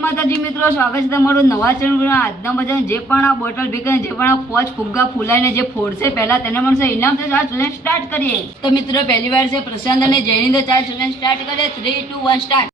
માતાજી મિત્રો, સ્વાગત છે તમારું નવા ચેનલ. આજના બધા જે પણ આ બોટલ ભેગા જે પણ આ 5 ફુગ્ગા ફૂલાઈને જે ફોડશે પહેલા તેને મળશે ઇનામ. તો આ ચેલેન્જ સ્ટાર્ટ કરીએ. તો મિત્રો પહેલી વાર છે પ્રશાંત અને જયની. તો ચાર ચેલેન્જ સ્ટાર્ટ કરીએ. 3, 2, 1 સ્ટાર્ટ.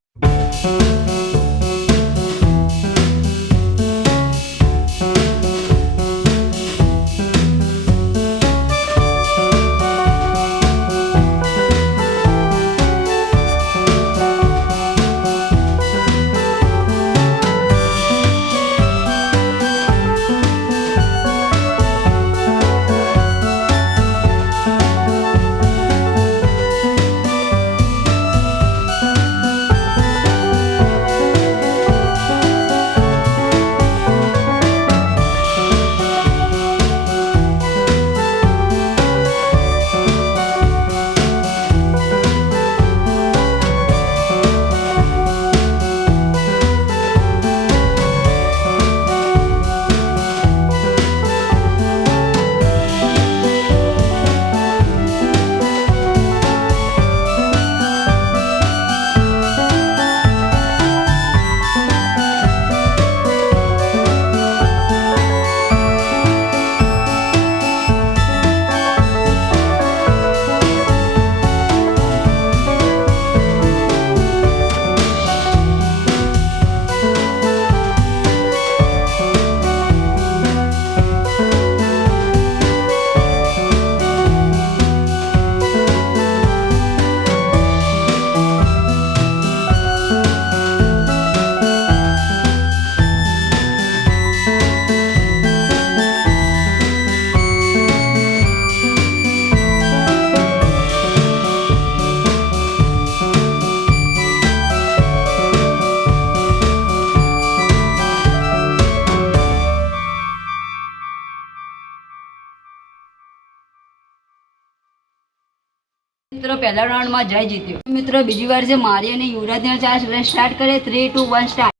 મિત્રો પહેલા રાઉન્ડમાં જય જીત્યો. મિત્રો બીજી વાર છે મારી અને યુવરાજને ચાર ચેલેન્જ સ્ટાર્ટ કરે. 3, 2, 1 સ્ટાર્ટ.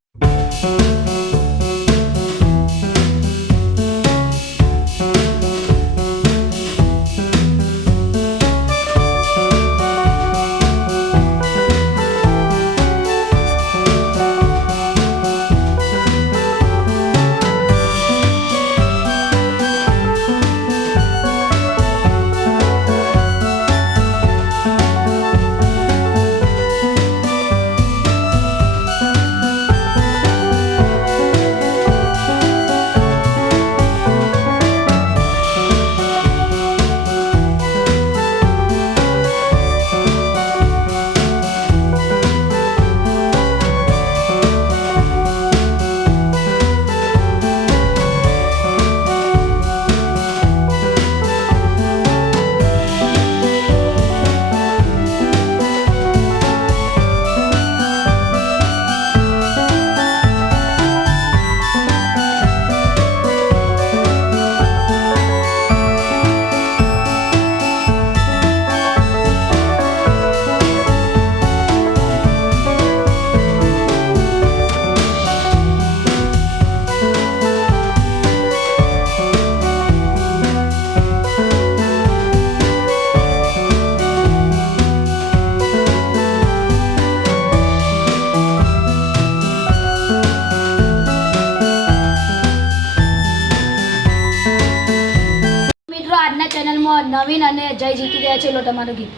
આજના ચેનલમાં નવીન અને જય જીતી ગયા છે. લો તમારું ગીત.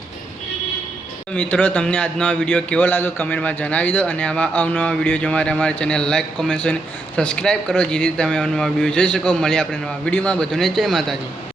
મિત્રો તમને આજનો આ વિડીયો કેવો લાગ્યો કમેન્ટમાં જણાવી દો. અને આમાં અવનવા વિડીયો જો અમારી ચેનલ લાઈક, કોમેન્ટ અને સબસ્ક્રાઈબ કરો જેથી તમે અવનવા વિડીયો જોઈ શકો. મળીએ આપણે નવા વિડીયોમાં. બધાને જય માતાજી.